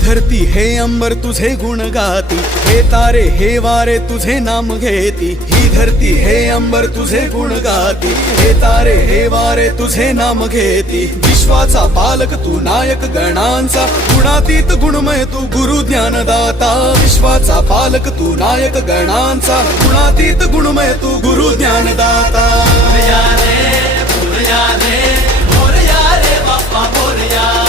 धरती हे अंबर तुझे गुण गाती, हे तारे हे वारे तुझे नाम घेती। ही धरती हे अंबर तुझे गुण गाती, हे तारे हे वारे तुझे नाम घेती। विश्वाचा पालक तू नायक गणांचा, गुणातीत गुणमय तू गुरु ज्ञानदाता। विश्वाचा पालक तू नायक गणांचा, गुणातीत गुणमय तू गुरु ज्ञानदाता। मोरया रे मोरया रे मोरया रे बाप्पा मोरया।